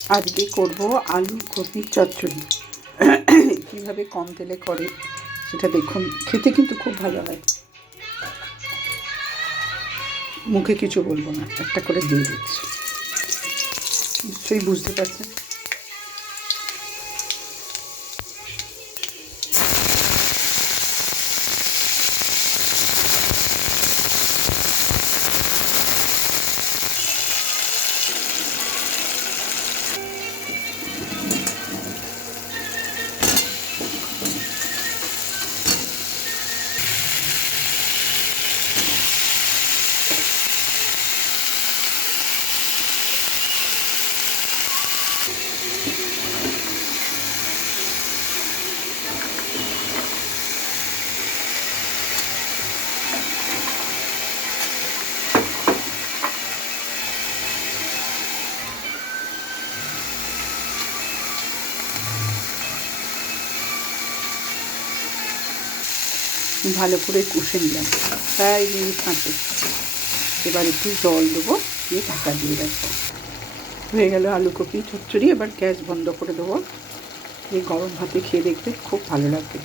আজকে করব আলু কপির চচ্চড়ি। কীভাবে কম তেলে করে সেটা দেখুন, খেতে কিন্তু খুব ভালো হয়। মুখে কিছু বলবো না, একটা করে দিয়ে দিচ্ছি, নিশ্চয়ই বুঝতে পারছেন। ভালো করে কষে নিলাম প্রায় মিনিট 5। এবার একটু জল দেবো, দিয়ে ঢাকা দিয়ে রাখবো। হয়ে গেল আলু কপি চচ্চড়ি। এবার গ্যাস বন্ধ করে দেবো। এই গরম ভাতে খেয়ে দেখবে, খুব ভালো লাগবে।